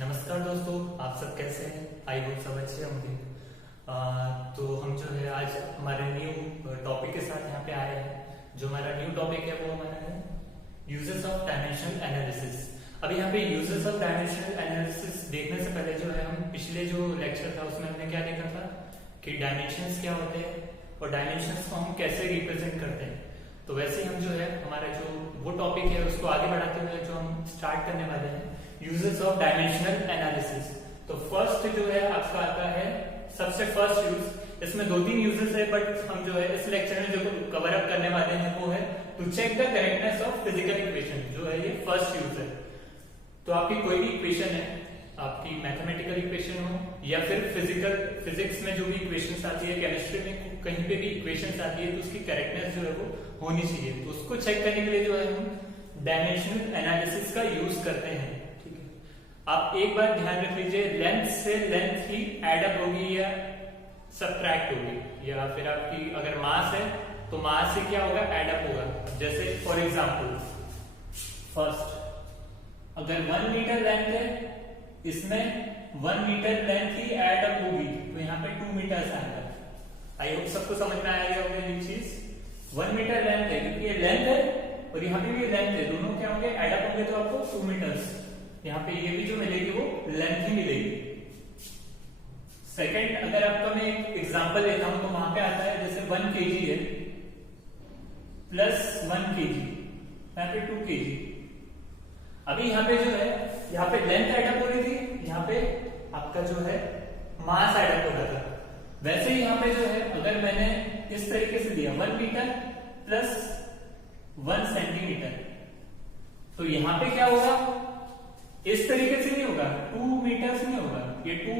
नमस्कार दोस्तों, आप सब कैसे हैं? आई होप सब अच्छे होंगे। तो हम जो है आज हमारे न्यू टॉपिक के साथ यहाँ पे आए हैं। जो हमारा न्यू टॉपिक है वो हमारा है यूजेस ऑफ डायमेंशनल एनालिसिस। अब यहाँ पे यूजेस ऑफ डायमेंशनल एनालिसिस देखने से पहले जो है हम पिछले जो लेक्चर था उसमें हमने क्या देखा था कि डायमेंशंस क्या होते हैं और डायमेंशंस को हम कैसे रिप्रेजेंट करते हैं। तो वैसे हम जो है हमारा जो वो टॉपिक है उसको आगे बढ़ाते हुए जो हम स्टार्ट करने वाले हैं यूजेस ऑफ डायमेंशनल एनालिसिस। तो फर्स्ट जो है आपका आता है सबसे फर्स्ट यूज। इसमें दो तीन यूजेस है बट हम जो है इस लेक्चर में जो कवर अप करने वाले हैं वो है to check the correctness of physical equation. जो है ये फर्स्ट यूज है। तो आपकी कोई भी इक्वेशन है, आपकी मैथमेटिकल इक्वेशन हो या फिर फिजिक्स में जो भी इक्वेशंस आती है, केमिस्ट्री में कहीं पे भी इक्वेशंस आती है तो उसकी करेक्टनेस जो है वो होनी चाहिए। तो उसको चेक करने के लिए जो है हम डायमेंशनल एनालिसिस का यूज करते हैं। ठीक है, आप एक बार ध्यान रख लीजिए, लेंथ से लेंथ ही एड अप होगी या सबट्रैक्ट होगी, या फिर आपकी अगर मास है तो मास से क्या होगा, एड अप होगा। जैसे फॉर एग्जांपल फर्स्ट अगर 1 मीटर लेंथ है, इसमें 1 मीटर लेंथ ही एड अप होगी तो यहाँ पे 2 मीटर आएगा। आई होप सबको समझ में आ गया होगा ये चीज। 1 मीटर लेंथ है क्योंकि ये लेंथ है और यहाँ पे भी लेंथ है, दोनों क्या होंगे, एड अप होंगे तो आपको 2 मीटर्स। यहाँ पे ये भी जो मिलेगी वो लेंथ ही मिलेगी। सेकंड अगर आपका मैं एक एग्जांपल लेता हूं तो वहां पे आता है जैसे 1 kg है प्लस 1 kg, यहाँ पे 2 kg। अभी यहाँ पे जो है यहाँ पे लेंथ एड अप हो रही थी, यहाँ पे आपका जो है मास एड अप हो रहा था। वैसे ही यहाँ पे जो है अगर मैंने इस तरीके से दिया 1 मीटर प्लस 1 सेंटीमीटर, तो यहाँ पे क्या होगा, इस तरीके से नहीं होगा, 2 मीटर्स नहीं होगा, ये 2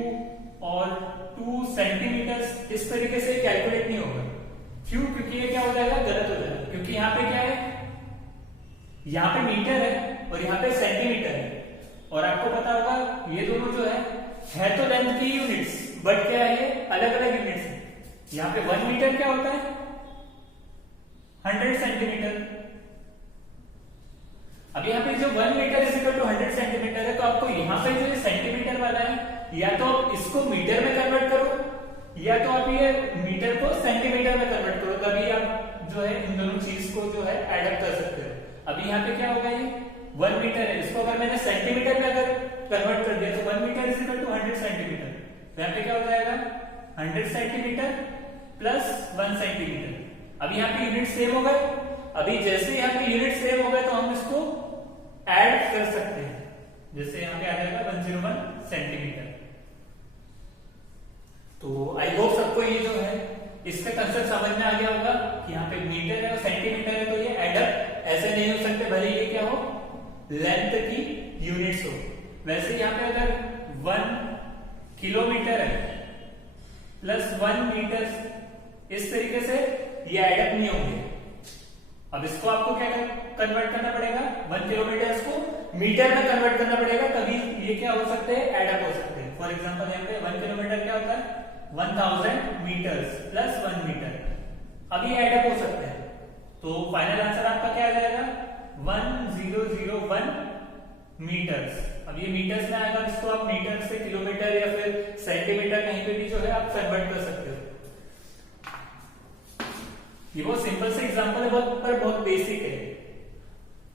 और 2 सेंटीमीटर इस तरीके से कैलकुलेट नहीं होगा। क्यों? क्योंकि ये क्या हो जाएगा, गलत हो जाएगा। क्योंकि यहाँ पे क्या है, यहाँ पे मीटर है और यहाँ पे सेंटीमीटर है, और आपको पता होगा ये दोनों जो है तो लेंथ की यूनिट्स, बट क्या है, अलग अलग यूनिट्स है। यहाँ पे 1 मीटर क्या होता है, 100 सेंटीमीटर। अब यहाँ पे जो 1 meter is equal to 100 centimeter है, तो आपको यहाँ पे जो सेंटीमीटर वाला है, या तो आप इसको मीटर में कन्वर्ट करो या तो आप ये मीटर को सेंटीमीटर में कन्वर्ट करो, तभी आप जो है इन दोनों चीज को जो है एड अप कर सकते हो। अभी यहाँ पे क्या होगा, ये 1 मीटर है, इसको अगर मैंने सेंटीमीटर में अगर कन्वर्ट कर दिया तो 1 meter is equal to 100 centimeter. तो यहाँ पे क्या हो जाएगा, 100 सेंटीमीटर प्लस 1 सेंटीमीटर। अभी यहाँ पे यूनिट सेम हो गए। अभी जैसे यहाँ पे यूनिट सेम हो गए तो हम इसको ऐड कर सकते हैं। जैसे यहाँ पे आ जाएगा 101 सेंटीमीटर। तो आई होप सबको ये जो है इसका कंसेप्ट समझ में आ गया होगा कि यहाँ पे मीटर है और सेंटीमीटर है, तो ये एडअप ऐसे नहीं हो सकते, भले ये क्या हो, लेंथ की यूनिट्स हो। वैसे यहाँ पे अगर 1 किलोमीटर है प्लस 1 मीटर, इस तरीके से ये एडअप नहीं होंगे। अब इसको आपको क्या कन्वर्ट करना पड़ेगा, 1 किलोमीटर को मीटर में कन्वर्ट करना पड़ेगा, तभी ये क्या हो सकते हैं, एडअप हो सकते हैं। फॉर एग्जांपल यहाँ पे 1 किलोमीटर क्या होता है, 1000 मीटर्स प्लस 1 मीटर। अब ये एडअप हो सकते हैं। तो फाइनल आंसर आपका क्या आ जाएगा, 1001 मीटर्स। अब ये मीटर्स में आएगा, इसको आप मीटर से किलोमीटर या फिर सेंटीमीटर कहीं पे भी जो है आप कन्वर्ट कर सकते हो। ये बहुत सिंपल से एग्जांपल है, बहुत बेसिक है।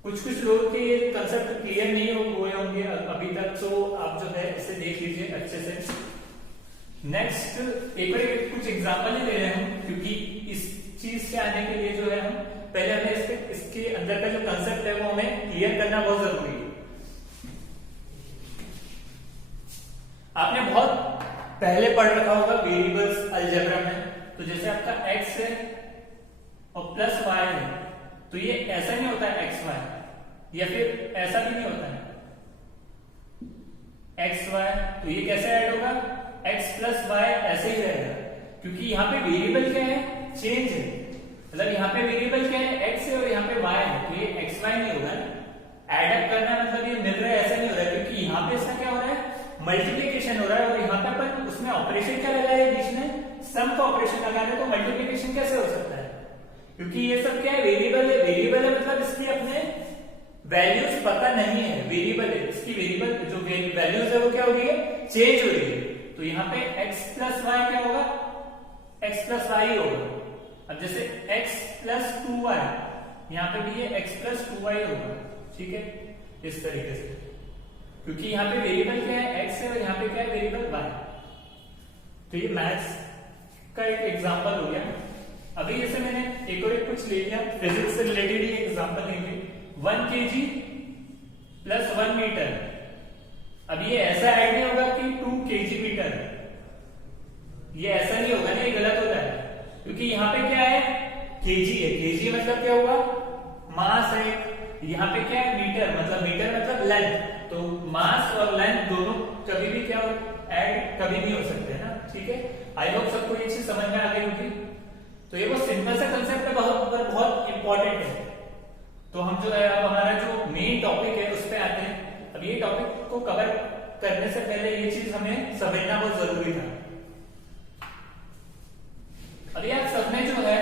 कुछ लोगों के ये कंसेप्ट क्लियर नहीं हुए होंगे अभी तक, तो आप जो है इसे देख लीजिए अच्छे से। नेक्स्ट एक बार कुछ एग्जांपल ही ले रहे हैं क्योंकि इस चीज से आने के लिए जो है हम पहले हमें इसके अंदर का जो कंसेप्ट है वो हमें क्लियर करना बहुत जरूरी है। आपने बहुत पहले पढ़ रखा होगा वेरिएबल्स अलजेब्रा में। तो जैसे आपका x है और प्लस y है, तो ये ऐसा नहीं होता है xy, या फिर ऐसा भी नहीं होता है xy। तो ये कैसे ऐड होगा, x प्लस y ऐसे ही रहेगा, क्योंकि यहाँ पे वेरिएबल क्या है, चेंज है। मतलब यहाँ पे वेरिएबल क्या है, x है और यहाँ पे y है, तो ये xy नहीं होगा। एडअप करना मतलब ये मिल रहा है ऐसा नहीं हो रहा है, क्योंकि यहाँ पे इसका क्या हो रहा है, मल्टीप्लीकेशन हो रहा है, और यहाँ पे अपन उसमें ऑपरेशन क्या लगा है, बीच में सम का ऑपरेशन लगा रहे, तो मल्टीप्लीकेशन कैसे हो सकता है, क्योंकि ये सब क्या है, वेरिएबल है। वेरिएबल है मतलब इसके अपने वैल्यूज पता नहीं है, वेरिएबल है, इसकी वेरिएबल जो वैल्यूज है वो क्या हो रही है, चेंज हो रही है। तो यहाँ पे x प्लस वाई क्या होगा, x प्लस वाई होगा। अब जैसे x प्लस 2y, यहाँ पे भी ये x प्लस 2y होगा, ठीक है, इस तरीके से, क्योंकि यहाँ पे वेरिएबल क्या है, x है, और यहाँ पे क्या है, वेरिएबल y। तो ये मैथ्स का एक एग्जांपल हो गया। अभी जैसे मैंने एक और एक कुछ ले लिया, फिजिक्स से रिलेटेड ही एग्जांपल लेंगे। 1 kg प्लस 1 मीटर। अब ये ऐसा ऐड नहीं होगा कि 2 kg मीटर, ये ऐसा नहीं होगा ना, ये गलत होता है, क्योंकि यहाँ पे क्या है, kg है, kg मतलब क्या हुआ, मास है। यहाँ पे क्या है, मीटर मतलब लेंथ। तो मास और लेंथ दोनों कभी भी क्या ऐड कभी नहीं हो सकते है ना, ठीक है। आई होप सबको ये चीज समझ में आ गई होगी। तो ये वो सिंपल सा कंसेप्ट है, बहुत इंपॉर्टेंट है। तो हम जो है, अब हमारा जो मेन टॉपिक है उस पे आते हैं। अब ये टॉपिक को कवर करने से पहले ये चीज हमें समझना बहुत जरूरी था। अभी आप सबने जो है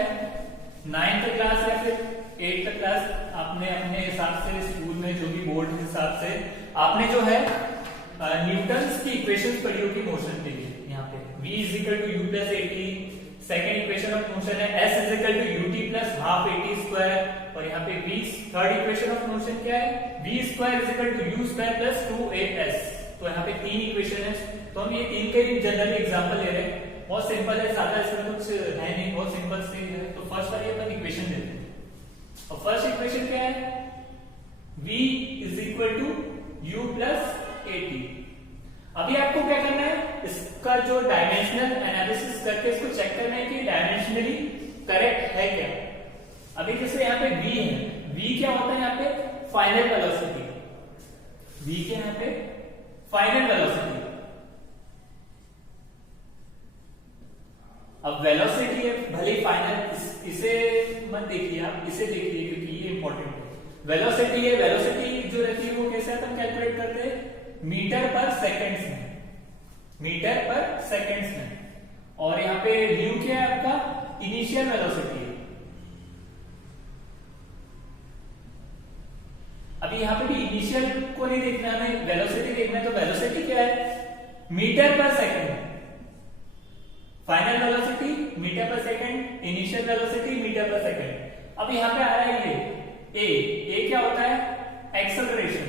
9th क्लास या फिर 8th क्लास आपने अपने हिसाब से स्कूल में जो भी बोर्ड के हिसाब से आपने जो है न्यूटन्स की इक्वेशंस पढ़ी होगी मोशन के लिए। यहाँ पे v is equal to u plus a t, second equation of motion है s is equal to u t plus half a t square, और यहाँ पे v third equation of motion क्या है, v square is equal to u square plus 2as। तो यहाँ पे 3 equation है। तो हम ये 3 के जनरली एग्जांपल ले रहे हैं, बहुत सिंपल है, ज्यादा इसमें कुछ है नहीं, बहुत सिंपल से है। तो फर्स्ट वाली अपन इक्वेशन लेते हैं, और फर्स्ट इक्वेशन क्या है, v is equal to u plus a t. अभी आपको क्या करना है, इसका जो डायमेंशनल एनालिसिस करके इसको चेक करना है कि डायमेंशनली करेक्ट है क्या। अभी जैसे यहाँ पे v है, v क्या होता है यहाँ पे, फाइनल वेलोसिटी, v के यहाँ पे फाइनल वेलोसिटी। अब वेलोसिटी है, भले फाइनल, इसे मत देखिए आप, इसे देखिए क्योंकि ये इंपॉर्टेंट है। वेलोसिटी है, वेलोसिटी जो रहती है वो कैसे अपन कैलकुलेट करते हैं, मीटर पर सेकेंड्स में, मीटर पर सेकेंड्स में। और यहाँ पे न्यू क्या है आपका, इनिशियल वेलोसिटी है। अभी यहाँ पे भी इनिशियल को नहीं देखना है, हमें वेलोसिटी देखना है। तो वेलोसिटी क्या है, मीटर पर सेकेंड, फाइनल वेलोसिटी मीटर पर सेकेंड, इनिशियल वेलोसिटी मीटर पर सेकेंड। अब यहाँ पे आ रहा है ये ए क्या होता है, एक्सेलरेशन।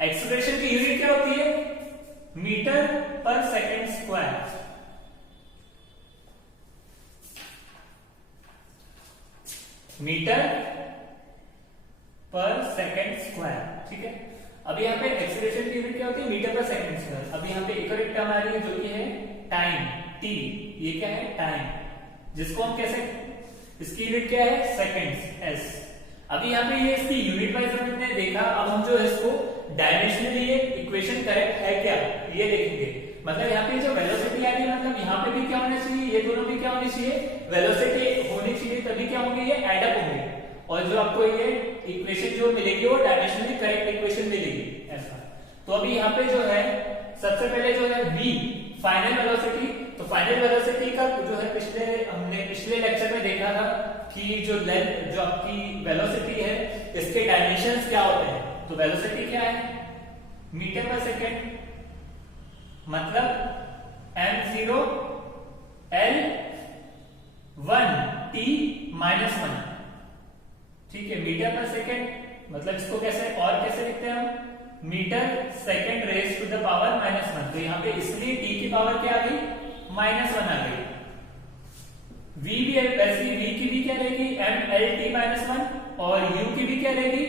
एक्सेलरेशन की यूनिट क्या होती है, मीटर पर सेकेंड स्क्वायर। मीटर पर सेकेंड स्क्वायर, ठीक है। अब यहाँ पे एक्सेलरेशन की यूनिट क्या होती है, मीटर पर सेकेंड स्क्वायर। अब यहाँ पे एक और एक टर्म आ रही है जो कि है टाइम, टी। ये क्या है, टाइम, जिसको हम कैसे, इसकी यूनिट क्या है, सेकेंड्स, एस। अभी यहाँ पे ये इसकी यूनिट वाइज हमने देखा। अब हम जो है इसको डायमेंशनली ये इक्वेशन करेक्ट है क्या, ये देखेंगे। मतलब यहाँ पे जो वेलोसिटी आ रही है, मतलब यहाँ पे भी क्या होना चाहिए, ये दोनों भी क्या होनी चाहिए, वेलोसिटी होनी चाहिए, तभी क्या होंगे, ये एड अप होंगे। और जो आपको ये इक्वेशन जो मिलेगी वो डायमेंशनली करेक्ट इक्वेशन मिलेगी, ऐसा। तो अभी यहाँ पे जो है सबसे पहले जो है v फाइनल वेलोसिटी। तो फाइनल वेलोसिटी का जो है हमने पिछले लेक्चर में देखा था कि जो लेंथ, जो आपकी वेलोसिटी है, इसके डायमेंशंस क्या होते हैं। तो वेलोसिटी क्या है, मीटर पर सेकेंड, मतलब m0 l1 t माइनस 1, ठीक है। मीटर पर सेकेंड मतलब इसको कैसे और कैसे लिखते हैं हम, meter second raise to the power -1। तो यहाँ पे इसलिए t की पावर क्या आ गई, -1 आ गई। v भी है, वैसे v की भी क्या रहेगी, mlt-1, और u की भी क्या रहेगी,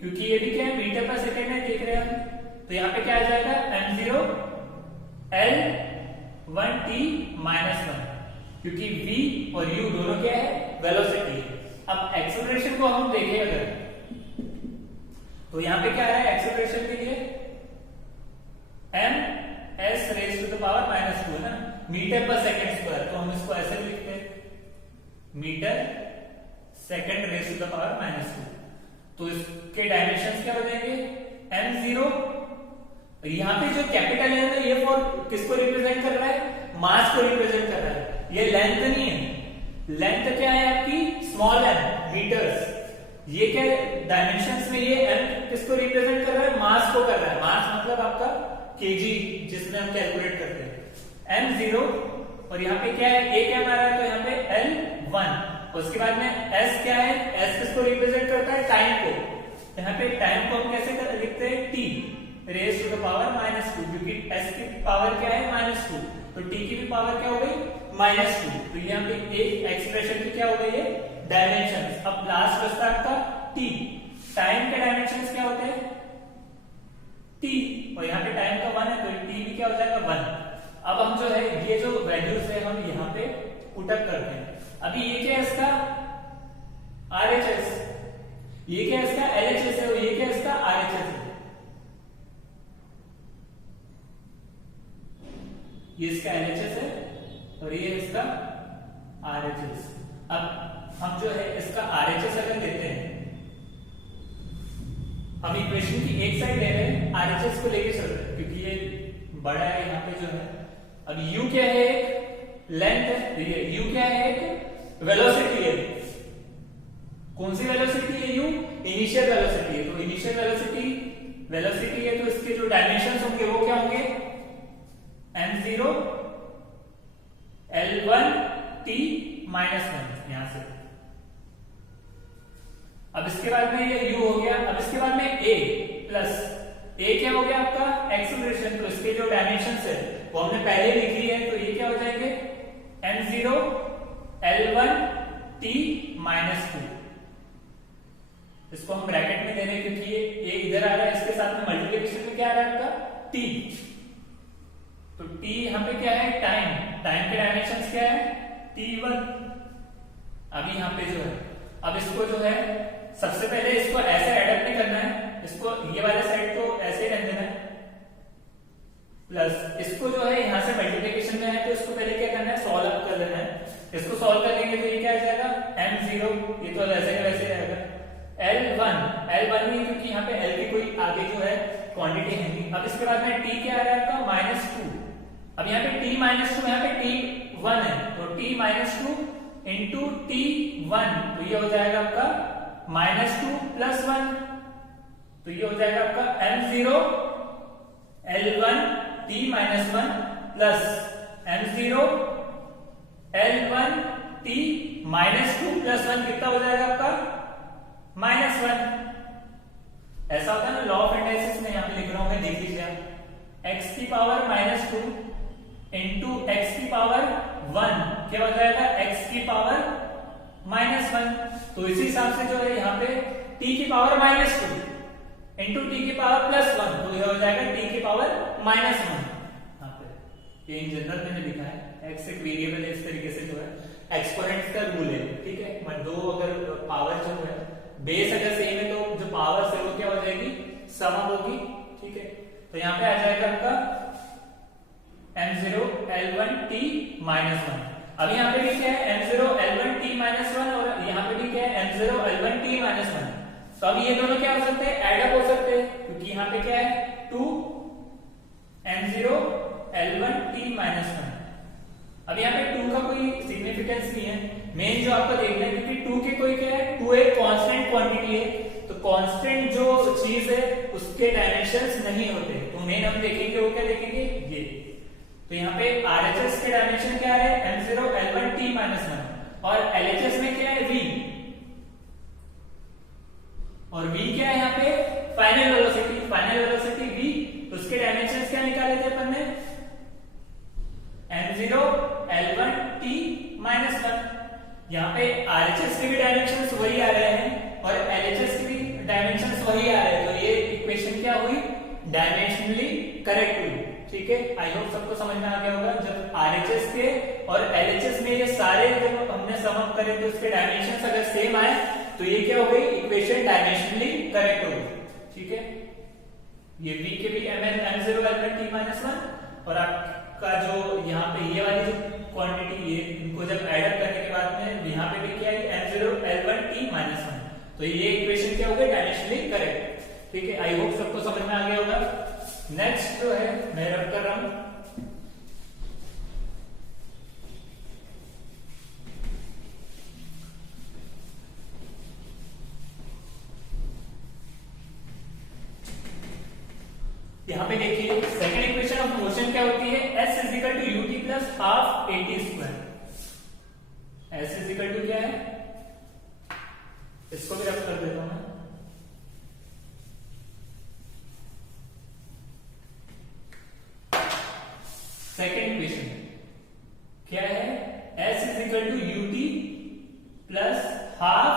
क्योंकि ये भी क्या है, मीटर पर सेकेंड है, देख रहे हैं हम। तो यहाँ पे क्या आ जाएगा, m0 l1t-1, क्योंकि v और u दोनों क्या है, वेलोसिटी। अब एक्सेलरेशन को हम देखें अगर, तो यहाँ पे क्या है एक्सेलरेशन के लिए, m s raise to the power -2 है ना, मीटर पर सेकेंड स्क्वायर। तो हम इसको ऐसे लिखते हैं, meter second raise to the power -2। तो इसके डायमेंशंस क्या हो जाएंगे, m0, यहाँ पे जो कैपिटल है ना, ये फॉर किसको रिप्रेजेंट कर रहा है, मास को रिप्रेजेंट कर रहा है। ये लेंथ नहीं है, लेंथ क्या है आपकी, स्मॉल मीटर्स। ये क्या है, डायमेंशंस में ये m किसको रिप्रेजेंट कर रहा है, मास को कर रहा है। मास मतलब आपका केजी, जिसमें हम कैलकुलेट करते हैं। m0 और यहाँ पे क्या है, a क्या आ रहा है, तो यहाँ पे L1। उसके बाद में s क्या है, s किसको रिप्रेजेंट करता है, टाइम को। यहाँ पे टाइम को हम कैसे लिखते हैं, t raise to the power -2, क्योंकि s की पावर क्या है, -2, तो t की भी पावर क्या हो गई, -2। तो यहाँ पे एक एक्सप्रेशन की क्या हो गई है, डायमेंशंस। अब लास्ट बचता है आपका t। टाइम के डायमेंशंस क्या होते हैं, t, और यहाँ पे टाइम का 1 है, तो t भी क्या हो जाएगा, 1। अब हम जो है ये जो वैल्यूज है हम यहाँ पे पुटअप करते हैं। अभी ये क्या है इसका RHS, ये क्या है इसका LHS है, और ये क्या है इसका RHS है। ये इसका LHS है और ये इसका RHS। अब हम जो है इसका RHS अगर लेते हैं, हम इक्वेशन की एक साइड ले रहे हैं, RHS को लेके चल रहे हैं क्योंकि ये बड़ा है यहाँ पे जो है। अब U क्या है, एक लेंथ है, ये U क्या है, एक वेलोसिटी है। कौन सी वेलोसिटी है, U इनिशियल वेलोसिटी है। तो इनिशियल वेलोसिटी है, तो इसके जो डायमेंशंस होंगे वो क्या होंगे, m0 L1 t -1 यहां से। अब इसके बाद में ये U हो गया। अब इसके बाद में A प्लस A क्या हो गया आपका एक्सेलरेशन, तो इसके जो डायमेंशंस है वो हमने पहले लिख ली है, तो ये क्या हो जाएंगे, m0 L1 t -2। इसको हम ब्रैकेट में दे रहे हैं क्योंकि ये A इधर आ रहा है, इसके साथ में मल्टीप्लिकेशन में क्या आ रहा है आपका t। तो t यहाँ पे क्या है, टाइम के डायमेंशंस क्या है, t1। अभी यहाँ पे जो है, अब इसको जो है सबसे पहले इसको ऐसे एडअप नहीं करना है, इसको ये वाले साइड को ऐसे रहने देना है, प्लस इसको जो है यहाँ से मल्टीप्लिकेशन में है, तो इसको पहले क्या करना है, सॉल्व कर लेना है। इसको सॉल्व कर लेंगे तो ये क्या आ जाएगा, m0, ये तो वैसे का वैसे रहेगा, L1 नहीं, क्योंकि यहाँ पे L की कोई आगे जो है क्वांटिटी है नहीं। अब इसके बाद में t क्या आ रहा है आपका -2। अब यहाँ पे t -2, यहाँ पे t1 है, तो t -2 इंटू t1, तो ये हो जाएगा आपका -2 + 1, तो ये हो जाएगा आपका m0 L1 t -1 plus m0 L1 t -2 + 1, कितना हो जाएगा आपका -1। ऐसा होता है ना लॉ ऑफ इंडाइसिस में, यहाँ पे लिख रहा हूं मैं, देख लीजिए आप, x की पावर -2 इंटू x की पावर 1 क्या हो जाएगा, x की पावर -1। तो इसी हिसाब से जो है यहाँ पे t की पावर -2 इंटू t की पावर +1, तो यह हो जाएगा t की पावर -1। यहाँ पे ये इन जनरल मैंने लिखा है, x एक वेरिएबल है, इस तरीके से जो है एक्सपोनेंट्स का रूल है, ठीक है। मतलब दो अगर पावर जो है बेस अगर सेम है तो जो पावर है वो क्या हो जाएगी, सम होगी, ठीक है। तो यहाँ पे आ जाएगा आपका m0 L1 t -1। अब यहाँ पे भी क्या है, m0 L1 t -1 और यहाँ पे भी क्या है, m0 L1 t -1। तो अब ये दोनों क्या हो सकते हैं, एडअप हो सकते हैं, क्योंकि यहाँ पे क्या है 2 m0 L1 t -1। अब यहाँ पे 2 का कोई सिग्निफिकेंस नहीं है, मेन जो आपको देखना है, क्योंकि 2 के कोई क्या है, 2 एक कांस्टेंट क्वांटिटी है, तो कांस्टेंट जो चीज है उसके डायमेंशंस नहीं होते। तो मेन हम देखेंगे वो क्या देखेंगे, ये। तो यहाँ पे RHS के डायमेंशन क्या है, m0 L1 t -1, और LHS में क्या है, v, और v क्या है यहाँ पे, फाइनल वेलोसिटी v। तो उसके डायमेंशंस क्या निकाले थे अपन ने, m0 L1 t -1। यहाँ पे RHS के भी डायमेंशंस वही आ रहे हैं और LHS के भी डायमेंशंस वही आ रहे हैं, तो ये इक्वेशन क्या हुई, डायमेंशनली करेक्ट हुई, ठीक है। आई होप सबको समझ में आ गया होगा। जब RHS के और LHS में ये सारे जब हमने सम अप करे तो उसके डायमेंशंस अगर सेम आए तो ये क्या हो गई, इक्वेशन डायमेंशनली करेक्ट हो गई, ठीक है। ये v के भी m0 L1 t -1 और आपका जो यहाँ पे ये वाली जो क्वांटिटी, ये इनको जब एडअप करने के बाद में यहाँ पे भी क्या है, m0 L1 t -1, तो ये इक्वेशन क्या हो गई, डायमेंशनली करेक्ट, ठीक है। आई होप सबको समझ में आ गया होगा। नेक्स्ट जो है मैं रब कर रहा हूं, यहाँ पे देखिए सेकंड इक्वेशन ऑफ मोशन क्या होती है, s is equal to ut plus half at square. s is equal to क्या है, इसको भी रफ कर देता हूं मैं। सेकंड इक्वेशन क्या है, s is equal to ut plus half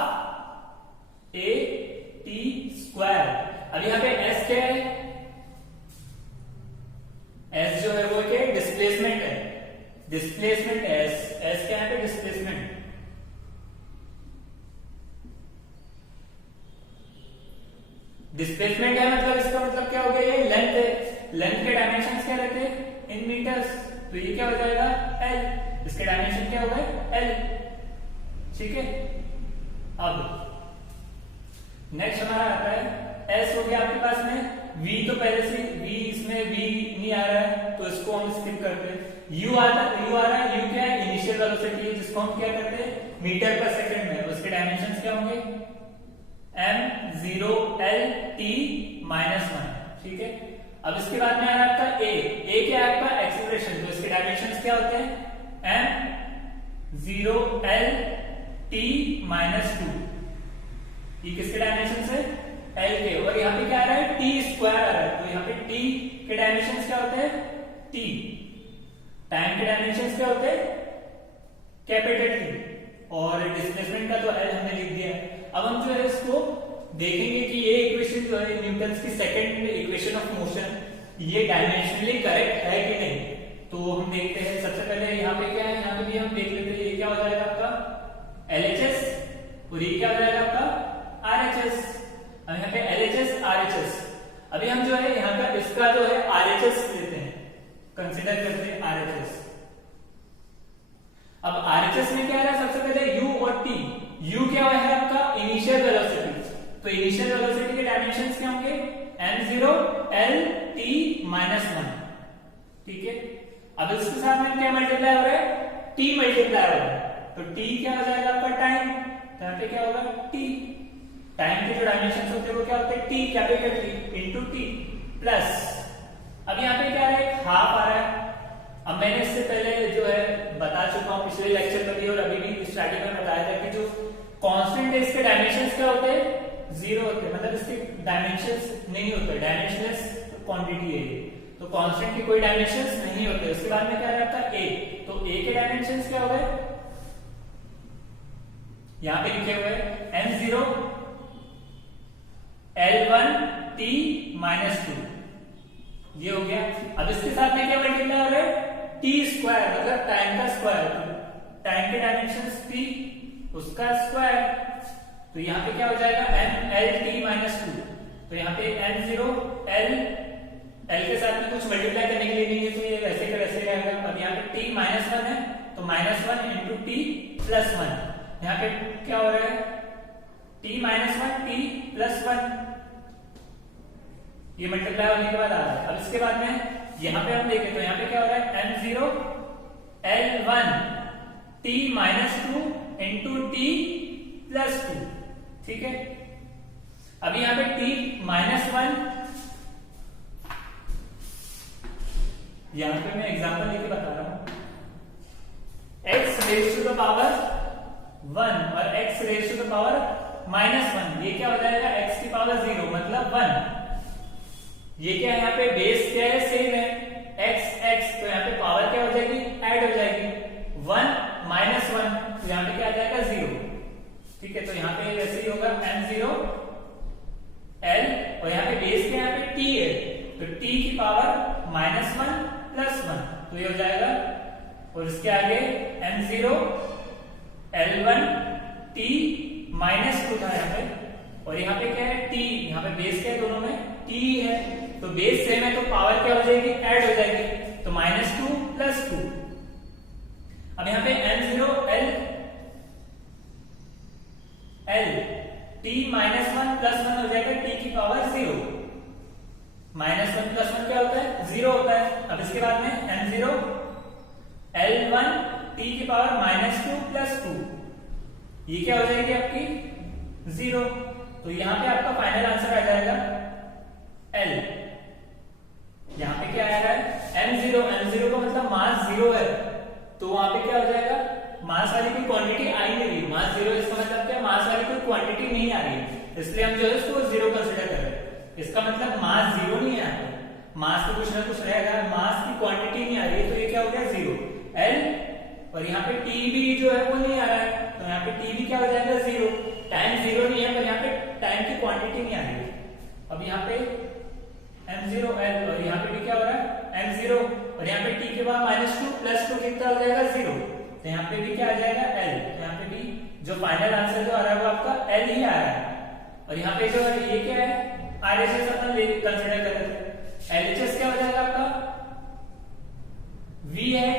at square. अब यहाँ पे s क्या है, s जो है वो क्या है, डिस्प्लेसमेंट है, डिस्प्लेसमेंट s क्या है, डिस्प्लेसमेंट। डिस्प्लेसमेंट है मतलब इसका मतलब क्या हो गया, ये लेंथ है, लेंथ के डायमेंशंस क्या रहते हैं, इन मीटर्स, तो ये क्या हो जाएगा l, इसके डायमेंशन क्या हो गए l, ठीक है। अब नेक्स्ट हमारा आता है s हो गया आपके पास में, v तो पहले से v, इसमें v नहीं आ रहा है तो इसको हम स्किप करते हैं। u आ रहा है, u क्या है, इनिशियल वेलोसिटी है जिसको हम क्या करते हैं मीटर पर सेकंड में, उसके डायमेंशंस क्या होंगे m0 l t माइनस 1, ठीक है। अब इसके बाद में आ रहा है आपका a क्या है आपका एक्सीलरेशन, तो इसके डायमेंशंस क्या होते हैं m0 l t माइनस 2, ये किसके डायमेंशन है l के, और यहाँ पे क्या आ रहा है t स्क्वायर आ रहा है, तो यहाँ पे t के डायमेंशंस क्या होते हैं t, टाइम के डायमेंशंस क्या होते हैं कैपिटल T, और डिस्प्लेसमेंट का तो l हमने लिख दिया है। अब हम जो है इसको देखेंगे कि ये इक्वेशन जो है न्यूटन्स की सेकंड इक्वेशन ऑफ मोशन, ये डायमेंशनली करेक्ट है कि नहीं, तो हम देखते हैं। सबसे पहले यहाँ पे क्या है, यहाँ पे भी हम देख लेते हैं, ये क्या हो जाएगा आपका LHS और ये क्या हो जाएगा आपका RHS। अब यहाँ पे LHS RHS, अभी हम जो है यहाँ का इसका जो है RHS लेते हैं, कंसिडर करते हैं RHS। अब RHS में क्या आ रहा है, सबसे पहले U और T, U क्या है आपका इनिशियल वेलोसिटी, तो इनिशियल वेलोसिटी के डायमेंशंस क्या होंगे m0 l t माइनस 1, ठीक है। अब इसके साथ में क्या मल्टीप्लाई हो रहा है, t मल्टीप्लाई हो रहा है, तो t क्या हो जाएगा आपका टाइम, तो यहाँ पे क्या होगा t, टाइम के जो डायमेंशंस होते हैं वो क्या होते हैं t capital T into t plus, अब यहाँ पे क्या है हाफ आ रहा है। अब मैंने इससे पहले जो है बता चुका हूँ पिछले लेक्चर में भी और अभी भी स्टार्टिंग में बताया था कि जो कांस्टेंट है इसके डायमेंशंस क्या होते हैं जीरो होते हैं, मतलब इसके डायमेंशंस नहीं होते, डायमेंशनलेस क्वांटिटी है, तो कांस्टेंट के कोई डायमेंशंस नहीं होते। उसके बाद में क्या है आपका a, तो a के डायमेंशंस क्या हो गए, यहां पे लिखे हुए m0 l1 t माइनस 2, ये हो गया। अब इसके साथ में क्या मल्टीप्लाई हो रहा है t स्क्वायर, मतलब टाइम का स्क्वायर, टाइम के डायमेंशंस t उसका स्क्वायर, तो यहाँ पे क्या हो जाएगा m l t माइनस 2, तो यहाँ पे m0 l के साथ में कुछ मल्टीप्लाई करने के लिए नहीं है, तो ये वैसे का वैसे रहेगा। अब यहाँ पे t माइनस 1 है, तो माइनस 1 इंटू t प्लस 1, यहाँ पे क्या हो रहा है t माइनस 1 t प्लस 1, ये मल्टीप्लाई होने के बाद आ रहा है। अब इसके बाद में यहाँ पे हम देखें तो यहाँ पे क्या हो रहा है m0 l1 t minus 2 into t plus 2, ठीक है। अभी यहाँ पे t माइनस 1, यहाँ पे मैं एग्जांपल लेके बता रहा हूं, x raise to the power 1 और x raise to the power minus 1, ये क्या हो जाएगा x की पावर 0 मतलब 1, ये क्या है यहाँ पे बेस क्या है सेम है x, तो यहाँ पे पावर क्या हो जाएगी ऐड हो जाएगी 1 माइनस 1, तो यहाँ पे क्या आ जाएगा 0, ठीक है। तो यहाँ पे वैसे ही होगा m0 l और यहाँ पे बेस क्या यहाँ पे t है, तो t की पावर माइनस 1 प्लस 1, तो ये हो जाएगा, और इसके आगे m0 l1 t माइनस 2 था यहाँ पे, और यहाँ पे क्या है t, यहाँ पे बेस क्या है दोनों में t है, तो बेस सेम है तो पावर क्या हो जाएगी ऐड हो जाएगी, तो माइनस 2 प्लस 2। अब यहाँ पे m0 l t minus 1 plus 1 हो जाएगा t की पावर 0, माइनस 1 प्लस 1 क्या होता है 0 होता है। अब इसके बाद में m0 l1 t की पावर माइनस 2 प्लस 2, ये क्या हो जाएगी आपकी 0, तो यहाँ पे आपका फाइनल आंसर आ जाएगा l, क्या आ रहा है m0, m0 का मतलब मास 0 है, तो वहां पे क्या हो जाएगा, मास वाली कोई क्वांटिटी आ ही नहीं रही, मास 0 इसका मतलब क्या, मास वाली कोई क्वांटिटी नहीं आ रही है, इसलिए हम जो है इसको 0 कंसीडर कर रहे हैं। इसका मतलब मास 0 नहीं आ रहा, मास तो कुछ ना कुछ रहेगा, मास की क्वांटिटी नहीं आ रही है, तो ये क्या हो गया 0 l, और यहाँ पे t भी जो है वो नहीं आ रहा है, तो यहाँ पे t भी क्या हो जाएगा 0, टाइम 0 नहीं है, पर यहाँ पे टाइम की क्वांटिटी नहीं आ रही है। अब यहाँ पे m0 l, और यहाँ पे भी क्या हो रहा है m0, और यहाँ पे t के बाद -2 + 2 कितना हो जाएगा 0, तो यहाँ पे भी क्या आ जाएगा l, तो यहाँ पे भी जो फाइनल आंसर जो आ रहा है वो आपका l ही आ रहा है। और यहाँ पे जो है ये क्या है, RHS अपन कंसीडर कर रहे थे, LHS क्या हो जाएगा आपका V है,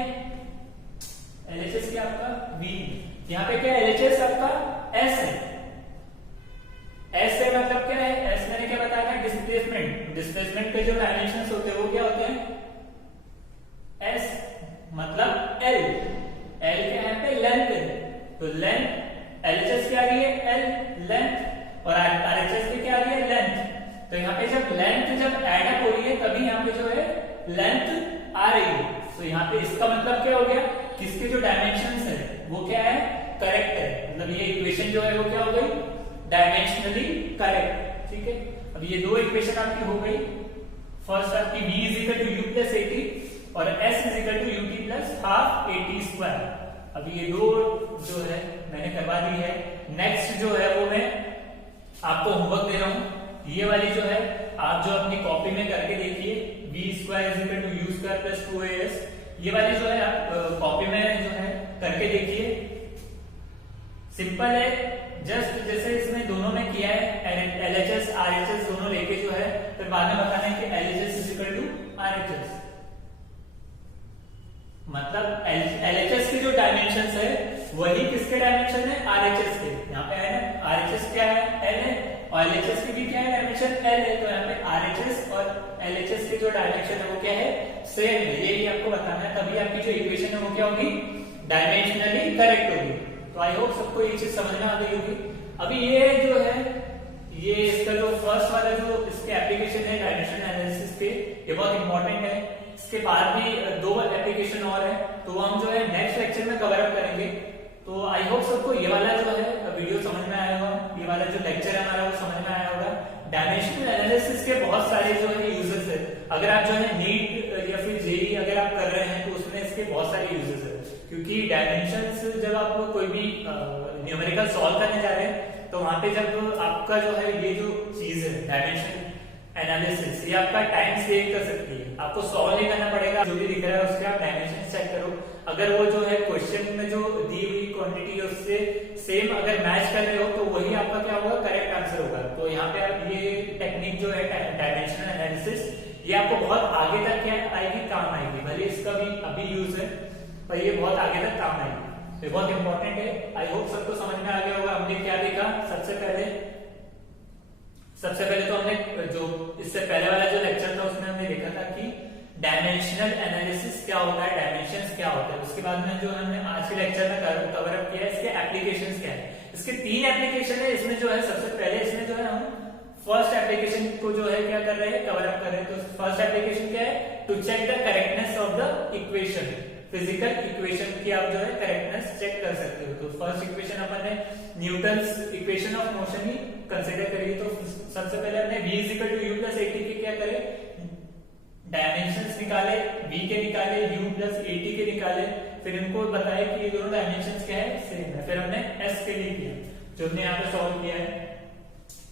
LHS क्या आपका V, यहाँ पे क्या LHS आपका S है, S से मतलब क्या है, S मैंने क्या बताया था, डिस्प्लेसमेंट, डिस्प्लेसमेंट के जो डायमेंशंस होते हैं वो क्या होते हैं, S मतलब L, L क्या है पे लेंथ है, तो लेंथ LHS क्या आ रही है L लेंथ, और RHS पे क्या आ रही है लेंथ, तो यहाँ पे जब लेंथ जब एड अप हो रही है तभी यहाँ पे जो है लेंथ आ रही है, तो यहाँ पे इसका मतलब क्या हो गया, किसके जो डायमेंशंस है वो क्या है करेक्ट है, मतलब ये इक्वेशन जो है वो क्या हो गई डायमेंशनली करेक्ट, ठीक है। अब ये दो इक्वेशन आपकी हो गई, फर्स्ट आपकी v = u + 80 और s = ut + ½ at²। अब ये दो जो है मैंने करवा दी है, नेक्स्ट जो है वो मैं आपको होमवर्क दे रहा हूं, ये वाली जो है आप जो अपनी कॉपी में करके देखिए, v² = u² + 2as, ये वाली जो है आप कॉपी में जो है करके देखिए, सिंपल है, जस्ट जैसे इसमें दोनों में किया है, LHS RHS दोनों लेके जो है फिर बाद में बताना है कि LHS = RHS, मतलब LHS के जो डायमेंशंस है वही किसके डायमेंशन है RHS के, यहाँ पे है ना RHS क्या है L है, और LHS की भी क्या है डायमेंशन L है, तो यहाँ पे RHS और LHS के जो डायमेंशन है वो क्या है सेम है, यही आपको बताना है, तभी आपकी जो इक्वेशन है वो क्या होगी डायमेंशनली करेक्ट होगी। तो आई होप सबको ये चीज समझ में आ गई होगी। अभी ये जो है ये इसका जो फर्स्ट वाला जो इसके एप्लीकेशन है डायमेंशन एनालिसिस के, ये बहुत इंपॉर्टेंट है, इसके बाद भी दो एप्लीकेशन और है, तो हम जो है नेक्स्ट लेक्चर में कवर अप करेंगे। तो आई होप सबको ये वाला जो है वीडियो समझ में आया होगा, ये वाला जो लेक्चर है हमारा वो समझ में आया होगा। डायमेंशनल एनालिसिस के बहुत सारे जो है यूजेस है, अगर आप जो है नीट या फिर जेईई अगर आप कर रहे हैं तो उसमें इसके बहुत सारे यूजेस है, क्योंकि डायमेंशंस जब आप कोई भी न्यूमेरिकल सॉल्व करने जा रहे हैं तो वहां पे जब आपका जो है ये जो चीज है डायमेंशन एनालिसिस, ये आपका टाइम सेव कर सकती है, आपको सॉल्व नहीं करना पड़ेगा, जो भी दिख रहा है उसके आप डायमेंशन चेक करो, अगर वो जो है क्वेश्चन में जो दी हुई क्वांटिटी है उससे सेम अगर मैच कर रहे हो तो वही आपका क्या होगा करेक्ट आंसर होगा। तो यहाँ पे आप ये टेक्निक जो है डायमेंशनल एनालिसिस, ये आपको बहुत आगे तक क्या आएगी, काम आएगी, भले इसका भी अभी यूज है पर ये बहुत आगे तक काम आएगी, ये बहुत इंपॉर्टेंट है। आई होप सबको समझ में आ गया होगा। हमने क्या देखा, सबसे पहले तो हमने जो इससे पहले वाला जो लेक्चर था उसमें हमने देखा था कि डायमेंशनल एनालिसिस क्या होता है, डायमेंशंस क्या होता है। उसके बाद में जो हमने आज के लेक्चर में कवर अप किया है इसके एप्लीकेशंस क्या है। इसके 3 एप्लीकेशन है, इसमें जो है सबसे पहले इसमें जो है हम फर्स्ट एप्लीकेशन को जो है क्या कर रहे हैं, कवर अप कर रहे हैं। तो फर्स्ट एप्लीकेशन क्या है, to check the correctness of the equation, physical equation की आप जो है करेक्टनेस चेक कर सकते हो। तो फर्स्ट इक्वेशन अपन ने Newton's equation of motion he consider करी। तो सबसे पहले हमने v = u + 80 के क्या करे, डायमेंशंस निकाले, v के निकाले, u + 80 के निकाले, फिर इनको बताया कि ये दोनों डायमेंशंस क्या है, सेम है। फिर हमने s के लिए किया जो हमने यहाँ पे सॉल्व किया है।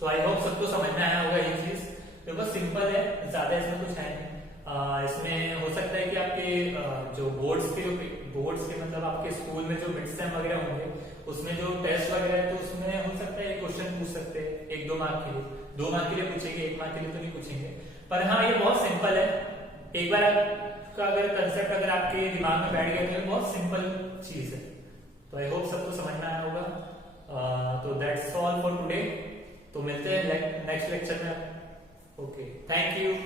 तो आई होप सबको समझ में आया होगा ये चीज, तो बस सिंपल है, ज्यादा इसमें कुछ है नहीं। इसमें हो सकता है कि आपके जो बोर्ड्स के मतलब आपके स्कूल में जो मिड सेम वगैरह होंगे उसमें जो टेस्ट वगैरह है तो उसमें हो सकता है क्वेश्चन पूछ सकते हैं 1-2 मार्क के लिए, 2 मार्क के लिए पूछेंगे, 1 मार्क के लिए तो नहीं पूछेंगे। पर हाँ ये बहुत सिंपल है, एक बार आपका अगर कंसेप्ट अगर आपके दिमाग में बैठ गया तो ये बहुत सिंपल चीज है। तो आई होप सबको समझ में आया होगा। तो दैट्स ऑल फॉर टुडे, तो मिलते हैं नेक्स्ट लेक्चर में। Okay, thank you.